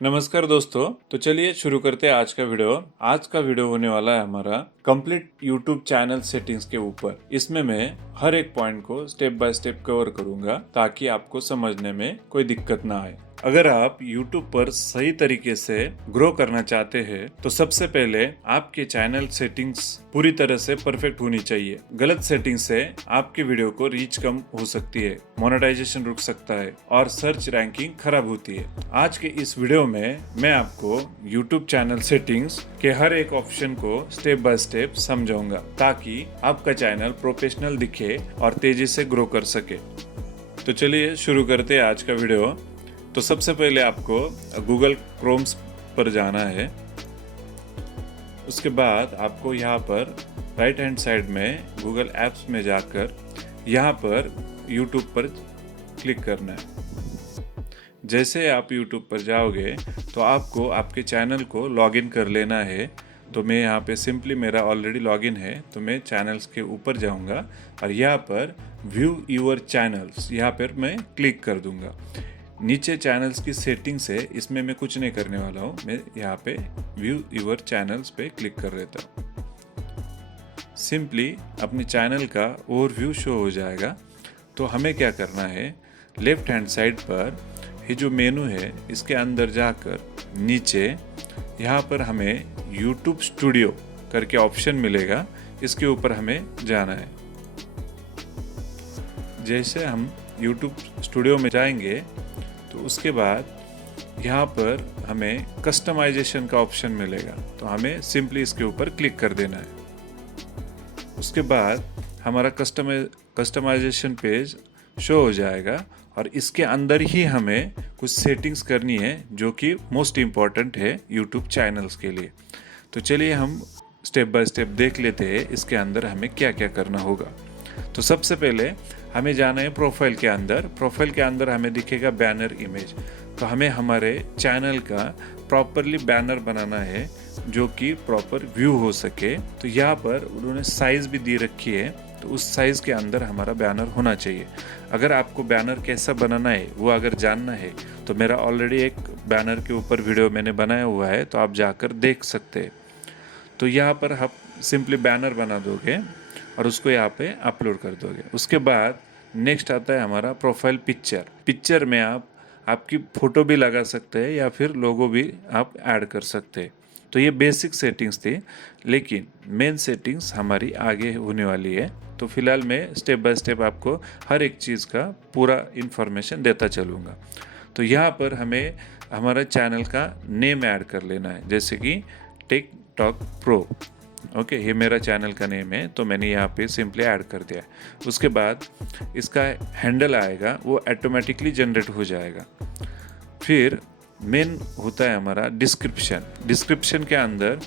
नमस्कार दोस्तों। तो चलिए शुरू करते हैं आज का वीडियो। आज का वीडियो होने वाला है हमारा कंप्लीट यूट्यूब चैनल सेटिंग्स के ऊपर। इसमें मैं हर एक पॉइंट को स्टेप बाय स्टेप कवर करूंगा ताकि आपको समझने में कोई दिक्कत ना आए। अगर आप YouTube पर सही तरीके से ग्रो करना चाहते हैं तो सबसे पहले आपके चैनल सेटिंग्स पूरी तरह से परफेक्ट होनी चाहिए। गलत सेटिंग से आपके वीडियो को रीच कम हो सकती है, मोनेटाइजेशन रुक सकता है और सर्च रैंकिंग खराब होती है। आज के इस वीडियो में मैं आपको YouTube चैनल सेटिंग्स के हर एक ऑप्शन को स्टेप बाय स्टेप समझाऊंगा ताकि आपका चैनल प्रोफेशनल दिखे और तेजी से ग्रो कर सके। तो चलिए शुरू करते हैं आज का वीडियो। तो सबसे पहले आपको गूगल क्रोम्स पर जाना है। उसके बाद आपको यहाँ पर राइट हैंड साइड में गूगल एप्स में जाकर यहाँ पर YouTube पर क्लिक करना है। जैसे आप YouTube पर जाओगे तो आपको आपके चैनल को लॉगिन कर लेना है। तो मैं यहाँ पे सिंपली मेरा ऑलरेडी लॉगिन है तो मैं चैनल्स के ऊपर जाऊँगा और यहाँ पर व्यू यूर चैनल्स यहाँ पर मैं क्लिक कर दूँगा। नीचे चैनल्स की सेटिंग्स है, इसमें मैं कुछ नहीं करने वाला हूँ। मैं यहाँ पे व्यू यूर चैनल्स पे क्लिक कर लेता हूँ। सिंपली अपने चैनल का ओवरव्यू शो हो जाएगा। तो हमें क्या करना है, लेफ्ट हैंड साइड पर ये जो मेनू है इसके अंदर जाकर नीचे यहाँ पर हमें YouTube स्टूडियो करके ऑप्शन मिलेगा, इसके ऊपर हमें जाना है। जैसे हम YouTube स्टूडियो में जाएंगे तो उसके बाद यहाँ पर हमें कस्टमाइजेशन का ऑप्शन मिलेगा, तो हमें सिंपली इसके ऊपर क्लिक कर देना है। उसके बाद हमारा कस्टमाइजेशन पेज शो हो जाएगा और इसके अंदर ही हमें कुछ सेटिंग्स करनी है जो कि मोस्ट इम्पॉर्टेंट है यूट्यूब चैनल्स के लिए। तो चलिए हम स्टेप बाय स्टेप देख लेते हैं इसके अंदर हमें क्या क्या करना होगा। तो सबसे पहले हमें जाना है प्रोफाइल के अंदर। प्रोफाइल के अंदर हमें दिखेगा बैनर इमेज। तो हमें हमारे चैनल का प्रॉपरली बैनर बनाना है जो कि प्रॉपर व्यू हो सके। तो यहाँ पर उन्होंने साइज़ भी दी रखी है, तो उस साइज़ के अंदर हमारा बैनर होना चाहिए। अगर आपको बैनर कैसा बनाना है वो अगर जानना है तो मेरा ऑलरेडी एक बैनर के ऊपर वीडियो मैंने बनाया हुआ है, तो आप जाकर देख सकते हैं। तो यहाँ पर आप सिंपली बैनर बना दोगे और उसको यहाँ पे अपलोड कर दोगे। उसके बाद नेक्स्ट आता है हमारा प्रोफाइल पिक्चर। पिक्चर में आप आपकी फ़ोटो भी लगा सकते हैं या फिर लोगो भी आप ऐड कर सकते हैं। तो ये बेसिक सेटिंग्स थी, लेकिन मेन सेटिंग्स हमारी आगे होने वाली है। तो फिलहाल मैं स्टेप बाय स्टेप आपको हर एक चीज़ का पूरा इन्फॉर्मेशन देता चलूँगा। तो यहाँ पर हमें हमारा चैनल का नेम ऐड कर लेना है, जैसे कि टेक टॉक प्रो। ओके, ये मेरा चैनल का नेम है, तो मैंने यहाँ पे सिंपली ऐड कर दिया है। उसके बाद इसका हैंडल आएगा, वो ऑटोमेटिकली जनरेट हो जाएगा। फिर मेन होता है हमारा डिस्क्रिप्शन। डिस्क्रिप्शन के अंदर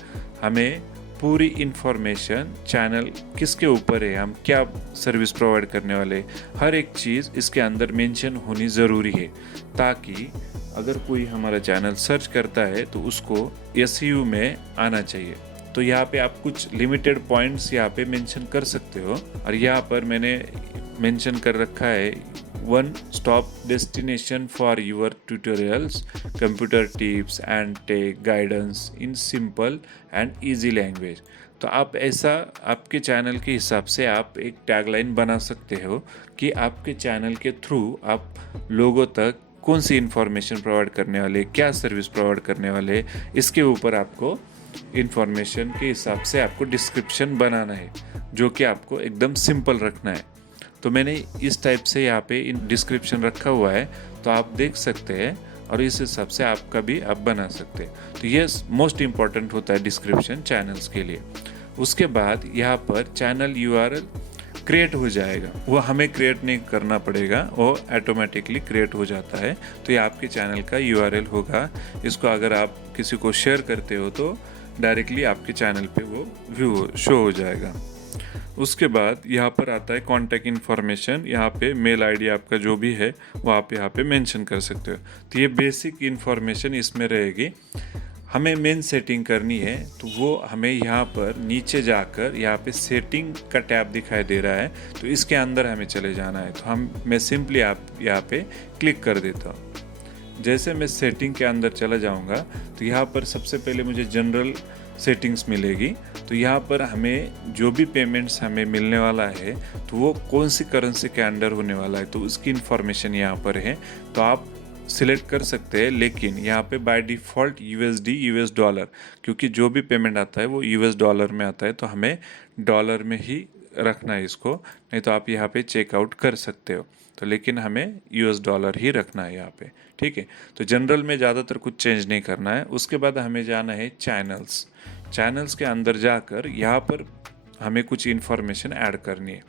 हमें पूरी इन्फॉर्मेशन, चैनल किसके ऊपर है, हम क्या सर्विस प्रोवाइड करने वाले, हर एक चीज़ इसके अंदर मेंशन होनी ज़रूरी है, ताकि अगर कोई हमारा चैनल सर्च करता है तो उसको एसईयू में आना चाहिए। तो यहाँ पे आप कुछ लिमिटेड पॉइंट्स यहाँ पे मेंशन कर सकते हो। और यहाँ पर मैंने मेंशन कर रखा है one stop destination for your tutorials, computer tips and tech guidance in simple and easy language. तो आप ऐसा आपके चैनल के हिसाब से आप एक टैगलाइन बना सकते हो कि आपके चैनल के थ्रू आप लोगों तक कौन सी इन्फॉर्मेशन प्रोवाइड करने वाले, क्या सर्विस प्रोवाइड करने वाले, इसके ऊपर आपको इन्फॉर्मेशन के हिसाब से आपको डिस्क्रिप्शन बनाना है, जो कि आपको एकदम सिंपल रखना है। तो मैंने इस टाइप से यहाँ पे इन डिस्क्रिप्शन रखा हुआ है, तो आप देख सकते हैं और इस हिसाब से आपका भी आप बना सकते हैं। तो ये मोस्ट इम्पॉर्टेंट होता है डिस्क्रिप्शन चैनल्स के लिए। उसके बाद यहाँ पर चैनल यूआरएल क्रिएट हो जाएगा, वो हमें क्रिएट नहीं करना पड़ेगा, वो ऑटोमेटिकली क्रिएट हो जाता है। तो ये आपके चैनल का यूआरएल होगा। इसको अगर आप किसी को शेयर करते हो तो डायरेक्टली आपके चैनल पे वो व्यू शो हो जाएगा। उसके बाद यहाँ पर आता है कॉन्टैक्ट इन्फॉर्मेशन। यहाँ पे मेल आईडी आपका जो भी है वो आप यहाँ पे मेंशन कर सकते हो। तो ये बेसिक इन्फॉर्मेशन इसमें रहेगी। हमें मेन सेटिंग करनी है तो वो हमें यहाँ पर नीचे जाकर यहाँ पे सेटिंग का टैब दिखाई दे रहा है, तो इसके अंदर हमें चले जाना है। तो मैं सिंपली आप यहाँ पे क्लिक कर देता हूँ। जैसे मैं सेटिंग के अंदर चला जाऊंगा तो यहाँ पर सबसे पहले मुझे जनरल सेटिंग्स मिलेगी। तो यहाँ पर हमें जो भी पेमेंट्स हमें मिलने वाला है तो वो कौन सी करेंसी के अंडर होने वाला है तो उसकी इन्फॉर्मेशन यहाँ पर है। तो आप सिलेक्ट कर सकते हैं, लेकिन यहाँ पे by default USD US dollar, क्योंकि जो भी पेमेंट आता है वो यूएस डॉलर में आता है, तो हमें डॉलर में ही रखना है इसको। नहीं तो आप यहाँ पे चेकआउट कर सकते हो, तो लेकिन हमें यूएस डॉलर ही रखना है यहाँ पे। ठीक है, तो जनरल में ज़्यादातर कुछ चेंज नहीं करना है। उसके बाद हमें जाना है चैनल्स। चैनल्स के अंदर जाकर यहाँ पर हमें कुछ इन्फॉर्मेशन ऐड करनी है।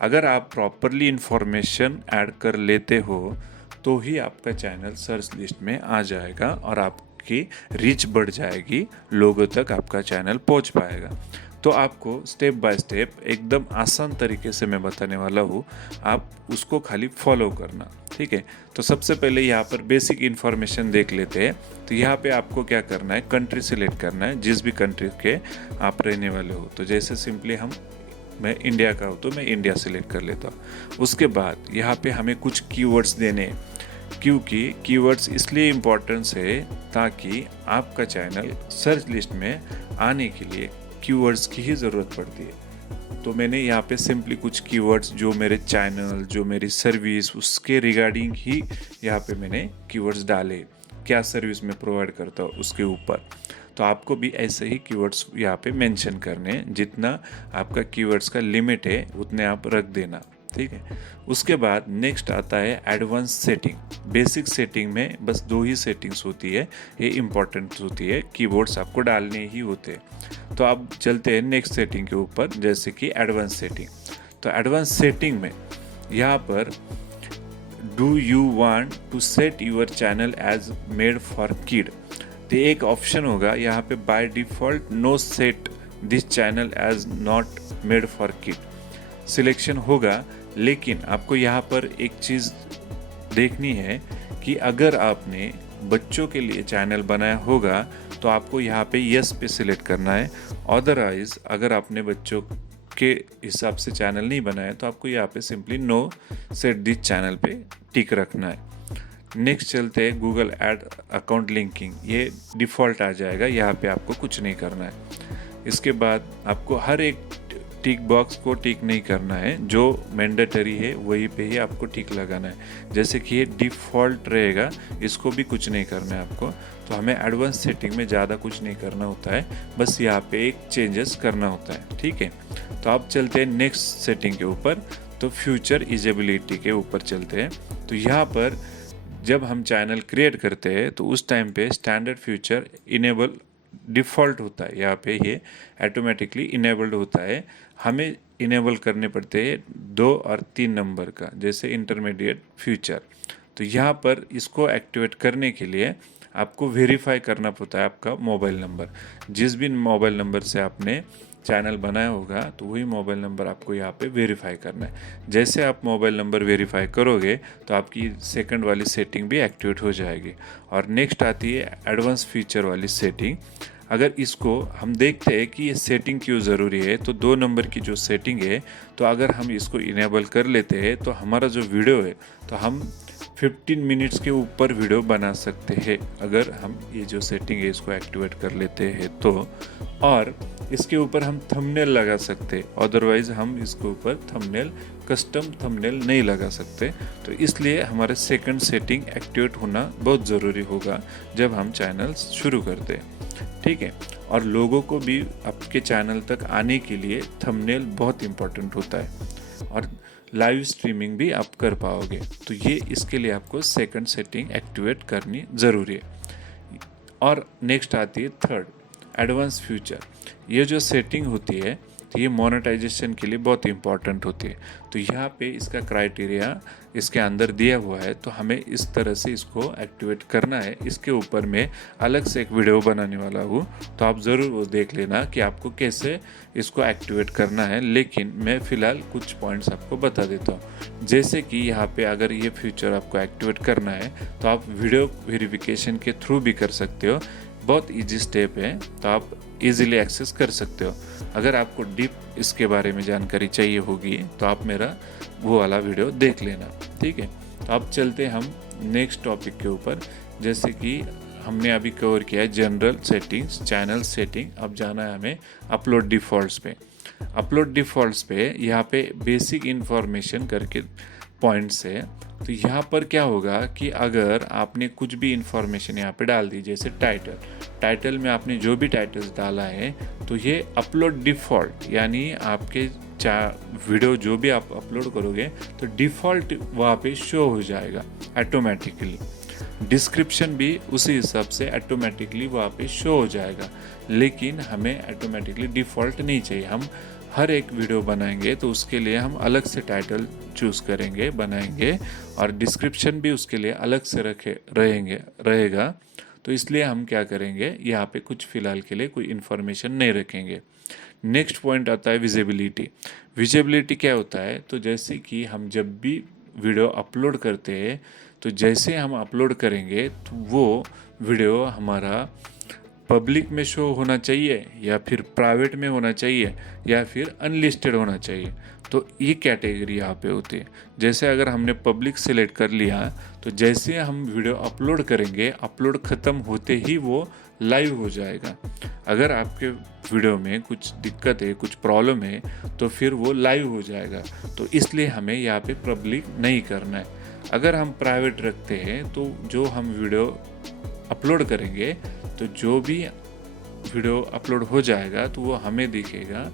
अगर आप प्रॉपरली इन्फॉर्मेशन ऐड कर लेते हो तो ही आपका चैनल सर्च लिस्ट में आ जाएगा और आपकी रीच बढ़ जाएगी, लोगों तक आपका चैनल पहुंच पाएगा। तो आपको स्टेप बाय स्टेप एकदम आसान तरीके से मैं बताने वाला हूँ, आप उसको खाली फॉलो करना। ठीक है, तो सबसे पहले यहाँ पर बेसिक इन्फॉर्मेशन देख लेते हैं। तो यहाँ पे आपको क्या करना है, कंट्री सिलेक्ट करना है, जिस भी कंट्री के आप रहने वाले हो। तो जैसे सिंपली मैं इंडिया का हूँ तो मैं इंडिया सिलेक्ट कर लेता हूँ। उसके बाद यहाँ पे हमें कुछ कीवर्ड्स देने हैं, क्योंकि कीवर्ड्स इसलिए इम्पोर्टेंस है ताकि आपका चैनल सर्च लिस्ट में आने के लिए कीवर्ड्स की ही ज़रूरत पड़ती है। तो मैंने यहाँ पे सिंपली कुछ कीवर्ड्स जो मेरे चैनल, जो मेरी सर्विस, उसके रिगार्डिंग ही यहाँ पे मैंने कीवर्ड्स डाले, क्या सर्विस मैं प्रोवाइड करता हूँ उसके ऊपर। तो आपको भी ऐसे ही कीवर्ड्स यहाँ पे मेंशन करने हैं, जितना आपका कीवर्ड्स का लिमिट है उतने आप रख देना। ठीक है, उसके बाद नेक्स्ट आता है एडवांस सेटिंग। बेसिक सेटिंग में बस 2 ही सेटिंग्स होती है, ये इम्पॉर्टेंट होती है, कीवर्ड्स आपको डालने ही होते हैं। तो आप चलते हैं नेक्स्ट सेटिंग के ऊपर, जैसे कि एडवांस सेटिंग। तो एडवांस सेटिंग में यहाँ पर do you want to set your channel as made for kid, तो एक ऑप्शन होगा यहाँ पे, by default no set this channel as not made for kid selection होगा। लेकिन आपको यहाँ पर एक चीज़ देखनी है कि अगर आपने बच्चों के लिए चैनल बनाया होगा तो आपको यहाँ पे यस पे सिलेक्ट करना है। अदरवाइज अगर आपने बच्चों के हिसाब से चैनल नहीं बनाया तो आपको यहाँ पे simply no set this channel पे टिक रखना है। नेक्स्ट चलते हैं गूगल ऐड अकाउंट लिंकिंग, ये डिफ़ॉल्ट आ जाएगा, यहाँ पे आपको कुछ नहीं करना है। इसके बाद आपको हर एक टिक बॉक्स को टिक नहीं करना है, जो मैंडेटरी है वही पे ही आपको टिक लगाना है। जैसे कि ये डिफ़ॉल्ट रहेगा, इसको भी कुछ नहीं करना है आपको। तो हमें एडवांस सेटिंग में ज़्यादा कुछ नहीं करना होता है, बस यहाँ पे एक चेंजेस करना होता है। ठीक है, तो आप चलते हैं नेक्स्ट सेटिंग के ऊपर, तो फ्यूचर इजेबिलिटी के ऊपर चलते हैं। तो यहाँ पर जब हम चैनल क्रिएट करते हैं तो उस टाइम पे स्टैंडर्ड फ्यूचर इनेबल डिफ़ॉल्ट होता है, यहाँ पे ये ऑटोमेटिकली इनेबल्ड होता है। हमें इनेबल करने पड़ते हैं 2 और 3 नंबर का, जैसे इंटरमीडिएट फ्यूचर। तो यहाँ पर इसको एक्टिवेट करने के लिए आपको वेरीफाई करना पड़ता है आपका मोबाइल नंबर। जिस भी मोबाइल नंबर से आपने चैनल बनाया होगा तो वही मोबाइल नंबर आपको यहाँ पे वेरीफाई करना है। जैसे आप मोबाइल नंबर वेरीफाई करोगे तो आपकी सेकंड वाली सेटिंग भी एक्टिवेट हो जाएगी। और नेक्स्ट आती है एडवांस फीचर वाली सेटिंग। अगर इसको हम देखते हैं कि ये सेटिंग क्यों ज़रूरी है, तो 2 नंबर की जो सेटिंग है, तो अगर हम इसको इनेबल कर लेते हैं तो हमारा जो वीडियो है तो हम 15 मिनट्स के ऊपर वीडियो बना सकते हैं, अगर हम ये जो सेटिंग है इसको एक्टिवेट कर लेते हैं तो। और इसके ऊपर हम थंबनेल लगा सकते, अदरवाइज हम इसके ऊपर थंबनेल, कस्टम थंबनेल नहीं लगा सकते। तो इसलिए हमारे सेकंड सेटिंग एक्टिवेट होना बहुत ज़रूरी होगा जब हम चैनल शुरू करते हैं। ठीक है, और लोगों को भी आपके चैनल तक आने के लिए थंबनेल बहुत इम्पोर्टेंट होता है, और लाइव स्ट्रीमिंग भी आप कर पाओगे। तो ये इसके लिए आपको सेकंड सेटिंग एक्टिवेट करनी ज़रूरी है। और नेक्स्ट आती है थर्ड, एडवांस फ्यूचर। ये जो सेटिंग होती है तो ये मोनेटाइजेशन के लिए बहुत इंपॉर्टेंट होती है। तो यहाँ पे इसका क्राइटेरिया इसके अंदर दिया हुआ है, तो हमें इस तरह से इसको एक्टिवेट करना है। इसके ऊपर मैं अलग से एक वीडियो बनाने वाला हूँ, तो आप ज़रूर वो देख लेना कि आपको कैसे इसको एक्टिवेट करना है। लेकिन मैं फ़िलहाल कुछ पॉइंट्स आपको बता देता हूँ। जैसे कि यहाँ पे अगर ये फीचर आपको एक्टिवेट करना है तो आप वीडियो वेरिफिकेशन के थ्रू भी कर सकते हो, बहुत ईजी स्टेप है, तो आप इजीली एक्सेस कर सकते हो। अगर आपको डीप इसके बारे में जानकारी चाहिए होगी तो आप मेरा वो वाला वीडियो देख लेना। ठीक है, तो अब चलते हम नेक्स्ट टॉपिक के ऊपर जैसे कि हमने अभी कवर किया है जनरल सेटिंग्स, चैनल सेटिंग। अब जाना है हमें अपलोड डिफ़ॉल्ट्स पे। अपलोड डिफ़ॉल्ट्स पे यहाँ पे बेसिक इन्फॉर्मेशन करके पॉइंट्स है। तो यहाँ पर क्या होगा कि अगर आपने कुछ भी इन्फॉर्मेशन यहाँ पे डाल दी, जैसे टाइटल में आपने जो भी टाइटल्स डाला है, तो ये अपलोड डिफ़ॉल्ट यानी आपके वीडियो जो भी आप अपलोड करोगे तो डिफ़ॉल्ट वहाँ पे शो हो जाएगा ऑटोमेटिकली। डिस्क्रिप्शन भी उसी हिसाब से ऑटोमेटिकली वहाँ पे शो हो जाएगा। लेकिन हमें ऑटोमेटिकली डिफ़ॉल्ट नहीं चाहिए। हम हर एक वीडियो बनाएंगे तो उसके लिए हम अलग से टाइटल चूज़ करेंगे, बनाएंगे, और डिस्क्रिप्शन भी उसके लिए अलग से रहेगा। तो इसलिए हम क्या करेंगे, यहाँ पे कुछ फ़िलहाल के लिए कोई इन्फॉर्मेशन नहीं रखेंगे। नेक्स्ट पॉइंट आता है विजिबिलिटी। विजिबिलिटी क्या होता है, तो जैसे कि हम जब भी वीडियो अपलोड करते हैं, तो जैसे हम अपलोड करेंगे तो वो वीडियो हमारा पब्लिक में शो होना चाहिए या फिर प्राइवेट में होना चाहिए या फिर अनलिस्टेड होना चाहिए। तो ये कैटेगरी यहाँ पे होती है। जैसे अगर हमने पब्लिक सेलेक्ट कर लिया तो जैसे हम वीडियो अपलोड करेंगे, अपलोड ख़त्म होते ही वो लाइव हो जाएगा। अगर आपके वीडियो में कुछ दिक्कत है, कुछ प्रॉब्लम है, तो फिर वो लाइव हो जाएगा। तो इसलिए हमें यहाँ पे पब्लिक नहीं करना है। अगर हम प्राइवेट रखते हैं तो जो हम वीडियो अपलोड करेंगे, तो जो भी वीडियो अपलोड हो जाएगा तो वो हमें दिखेगा,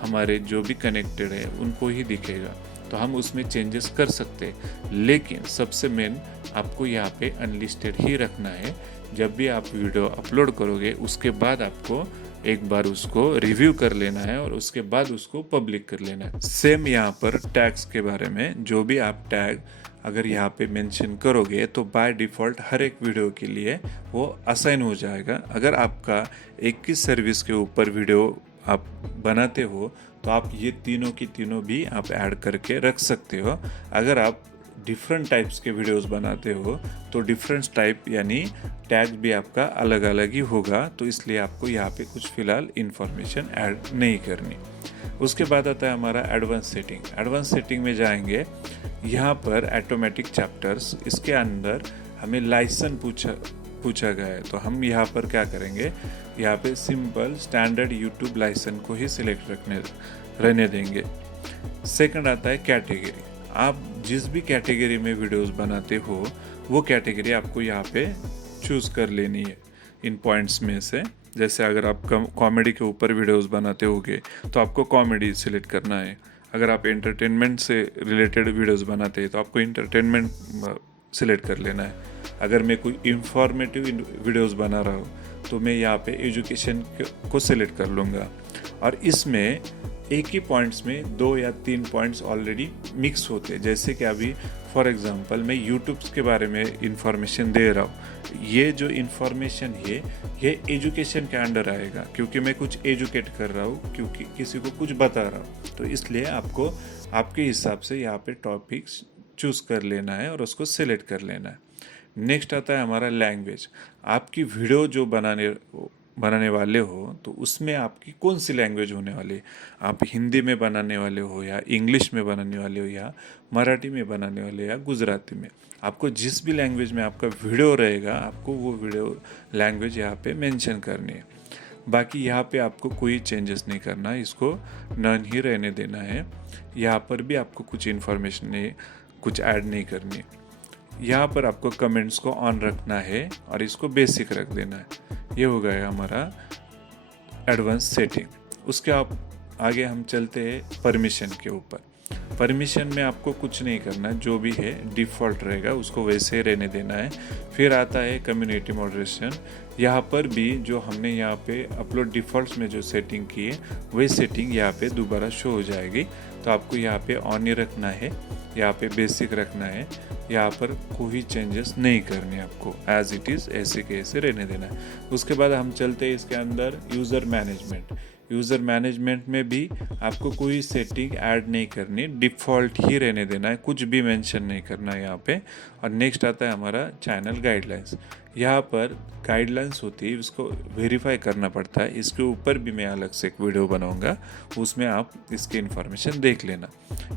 हमारे जो भी कनेक्टेड है उनको ही दिखेगा। तो हम उसमें चेंजेस कर सकते हैं। लेकिन सबसे मेन आपको यहाँ पे अनलिस्टेड ही रखना है। जब भी आप वीडियो अपलोड करोगे उसके बाद आपको एक बार उसको रिव्यू कर लेना है और उसके बाद उसको पब्लिक कर लेना है। सेम यहाँ पर टैग्स के बारे में, जो भी आप टैग अगर यहाँ पे मेंशन करोगे तो बाय डिफ़ॉल्ट हर एक वीडियो के लिए वो असाइन हो जाएगा। अगर आपका एक ही सर्विस के ऊपर वीडियो आप बनाते हो तो आप ये तीनों की तीनों भी आप ऐड करके रख सकते हो। अगर आप डिफरेंट टाइप्स के वीडियोस बनाते हो तो डिफरेंट टाइप यानी टैग भी आपका अलग अलग ही होगा। तो इसलिए आपको यहाँ पे कुछ फ़िलहाल इन्फॉर्मेशन ऐड नहीं करनी। उसके बाद आता है हमारा एडवांस सेटिंग। एडवांस सेटिंग में जाएंगे, यहाँ पर ऑटोमेटिक चैप्टर्स, इसके अंदर हमें लाइसेंस पूछा गया है। तो हम यहाँ पर क्या करेंगे, यहाँ पे सिंपल स्टैंडर्ड यूट्यूब लाइसेंस को ही सिलेक्ट रहने देंगे। सेकंड आता है कैटेगरी। आप जिस भी कैटेगरी में वीडियोस बनाते हो वो कैटेगरी आपको यहाँ पे चूज़ कर लेनी है इन पॉइंट्स में से। जैसे अगर आप कॉमेडी के ऊपर वीडियोस बनाते होगे तो आपको कॉमेडी सिलेक्ट करना है। अगर आप एंटरटेनमेंट से रिलेटेड वीडियोस बनाते हैं तो आपको एंटरटेनमेंट सिलेक्ट कर लेना है। अगर मैं कोई इंफॉर्मेटिव वीडियोस बना रहा हूँ तो मैं यहाँ पे एजुकेशन को सिलेक्ट कर लूँगा। और इसमें एक ही पॉइंट्स में 2 या 3 पॉइंट्स ऑलरेडी मिक्स होते हैं। जैसे कि अभी फॉर एग्जांपल मैं यूट्यूब के बारे में इंफॉर्मेशन दे रहा हूँ, ये जो इंफॉर्मेशन है ये एजुकेशन के अंडर आएगा क्योंकि मैं कुछ एजुकेट कर रहा हूँ, क्योंकि किसी को कुछ बता रहा हूँ। तो इसलिए आपको आपके हिसाब से यहाँ पे टॉपिक्स चूज़ कर लेना है और उसको सिलेक्ट कर लेना है। नेक्स्ट आता है हमारा लैंग्वेज। आपकी वीडियो जो बनाने वाले हो तो उसमें आपकी कौन सी लैंग्वेज होने वाली है। आप हिंदी में बनाने वाले हो या इंग्लिश में बनाने वाले हो या मराठी में बनाने वाले हो या गुजराती में, आपको जिस भी लैंग्वेज में आपका वीडियो रहेगा आपको वो वीडियो लैंग्वेज यहाँ पे मेंशन करनी है। बाकी यहाँ पे आपको कोई चेंजेस नहीं करना है, इसको नन ही रहने देना है। यहाँ पर भी आपको कुछ इन्फॉर्मेशन कुछ ऐड नहीं करनी है। यहाँ पर आपको कमेंट्स को ऑन रखना है और इसको बेसिक रख देना है। ये हो गया हमारा एडवांस सेटिंग। उसके आगे हम चलते हैं परमिशन के ऊपर। परमिशन में आपको कुछ नहीं करना, जो भी है डिफ़ॉल्ट रहेगा उसको वैसे ही रहने देना है। फिर आता है कम्युनिटी मॉडरेशन। यहाँ पर भी जो हमने यहाँ पे अपलोड डिफ़ॉल्ट्स में जो सेटिंग की है वही सेटिंग यहाँ पे दोबारा शो हो जाएगी। तो आपको यहाँ पे ऑन ही रखना है, यहाँ पे बेसिक रखना है, यहाँ पर कोई चेंजेस नहीं करने, आपको एज इट इज़ ऐसे के ऐसे रहने देना है। उसके बाद हम चलते हैं इसके अंदर यूज़र मैनेजमेंट। यूज़र मैनेजमेंट में भी आपको कोई सेटिंग ऐड नहीं करनी, डिफ़ॉल्ट ही रहने देना है, कुछ भी मेंशन नहीं करना है यहाँ पे। और नेक्स्ट आता है हमारा चैनल गाइडलाइंस। यहाँ पर गाइडलाइंस होती है, उसको वेरीफाई करना पड़ता है। इसके ऊपर भी मैं अलग से एक वीडियो बनाऊंगा, उसमें आप इसकी इन्फॉर्मेशन देख लेना।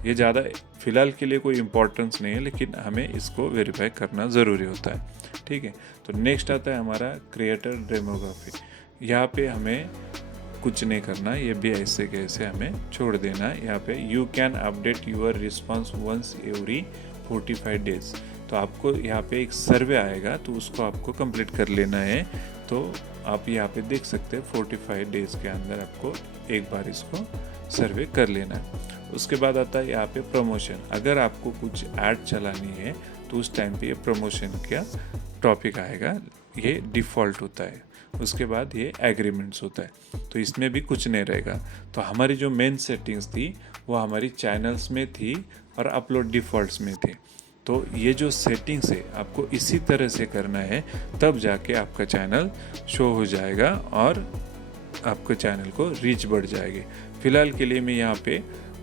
ये ज़्यादा फ़िलहाल के लिए कोई इम्पोर्टेंस नहीं है, लेकिन हमें इसको वेरीफाई करना ज़रूरी होता है, ठीक है। तो नेक्स्ट आता है हमारा क्रिएटर डेमोग्राफी। यहाँ पे हमें कुछ नहीं करना, ये भी ऐसे कैसे हमें छोड़ देना है। यहाँ पे you can update your response once every 45 days. तो आपको यहाँ पे एक सर्वे आएगा, तो उसको आपको कंप्लीट कर लेना है। तो आप यहाँ पे देख सकते हैं 45 डेज के अंदर आपको एक बार इसको सर्वे कर लेना है। उसके बाद आता है यहाँ पे प्रमोशन। अगर आपको कुछ ऐड चलानी है तो उस टाइम पे ये प्रमोशन का टॉपिक आएगा, ये डिफ़ॉल्ट होता है। उसके बाद ये एग्रीमेंट्स होता है, तो इसमें भी कुछ नहीं रहेगा। तो हमारी जो मेन सेटिंग्स थी वो हमारी चैनल्स में थी और अपलोड डिफ़ॉल्ट्स में थे। तो ये जो सेटिंग्स है आपको इसी तरह से करना है, तब जाके आपका चैनल शो हो जाएगा और आपके चैनल को रीच बढ़ जाएगी। फ़िलहाल के लिए मैं यहाँ पे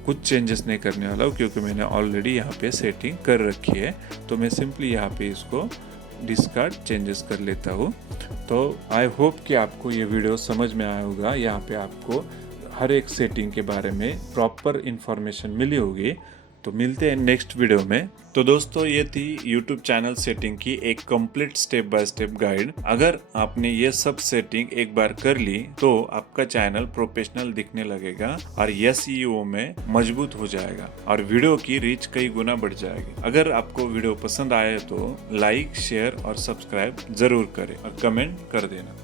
कुछ चेंजेस नहीं करने वाला हूँ, क्योंकि मैंने ऑलरेडी यहाँ पे सेटिंग कर रखी है। तो मैं सिंपली यहाँ पे इसको डिस्कार्ड चेंजेस कर लेता हूँ। तो आई होप कि आपको ये वीडियो समझ में आया होगा। यहाँ पे आपको हर एक सेटिंग के बारे में प्रॉपर इन्फॉर्मेशन मिली होगी। तो मिलते हैं नेक्स्ट वीडियो में। तो दोस्तों, ये थी YouTube चैनल सेटिंग की एक complete step by step guide. अगर आपने ये सब सेटिंग एक बार कर ली तो आपका चैनल प्रोफेशनल दिखने लगेगा और SEO में मजबूत हो जाएगा और वीडियो की रीच कई गुना बढ़ जाएगी। अगर आपको वीडियो पसंद आए तो लाइक, शेयर और सब्सक्राइब जरूर करें और कमेंट कर देना।